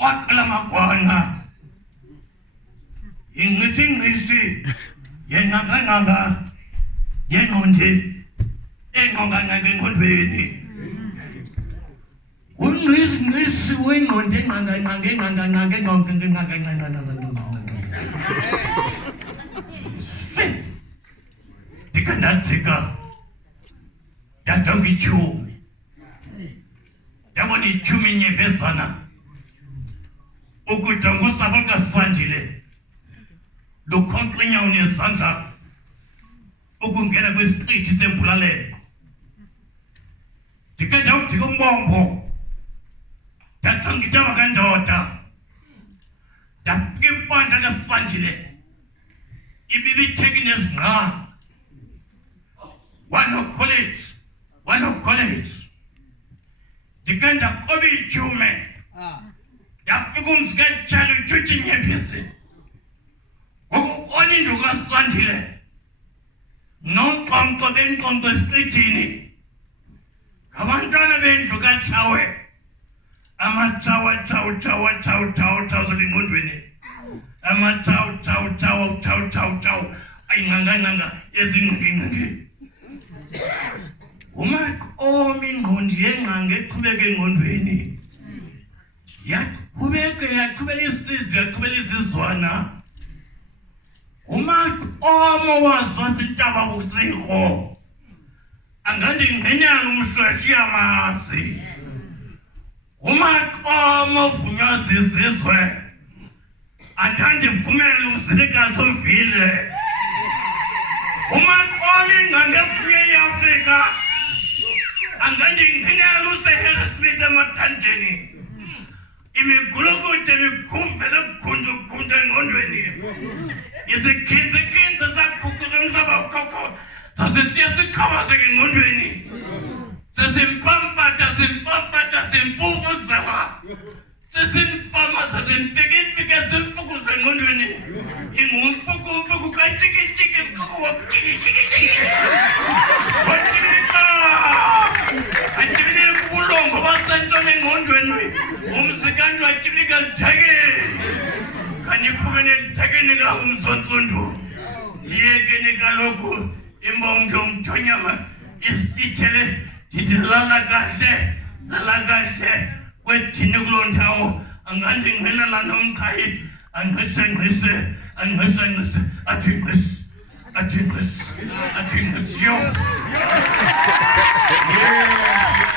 waqala Maqoma ingisi yenqanga yenqonde enqonga ngengqondweni unqisi wenqonde Tikanatika Datangichu Damoni Chuminye Besana Ukutangu Saboka Sanjile Lukontrinya Unia Santa Ukungena with street Tempulale Tikadau Tikumbombo Datangitama Gandota Dakim Pantaka Sanjile Ibibi taking us now. One of college. The kind of Obi Jume. That becomes get child twitching a piece. Go on into a Santile. No come to them on the street. Come on, turn a bench to get shower. I'm a chow, thousand hundred. I'm a chow. Nanga is in Woman, oh, Mingondi, and Kubeke Mondweni. Yet, Kubeke, Kubelis one. Woman, oh, was in Taba Ho. And then in Henyanum Shashiamasi. Woman, oh, Munas is this way. And then the Fumelum Silica so feel. Woman calling and free Africa and then in lose the hell Smith and Matangeni. If you go to the Kumpel Kundan Gondweni, is the kids that cook about cocoa, does it just the cover in Gondweni? Says in Pampa, does in Fufu Says in farmers, as in figures and focus and Gondweni. In Fuku, I chicken, what I give you a cool long about Santon Mondweni. Homes the country, I typical tag. Can you put in tagging in a home Sonsundu? Here, Genicaloco, Imbongum Tonyama, is Italy, Titilala Gashe, wet Tinuglon Tao, and hunting Helalanum Kai, and Hussein, I drink this, yo. Yeah.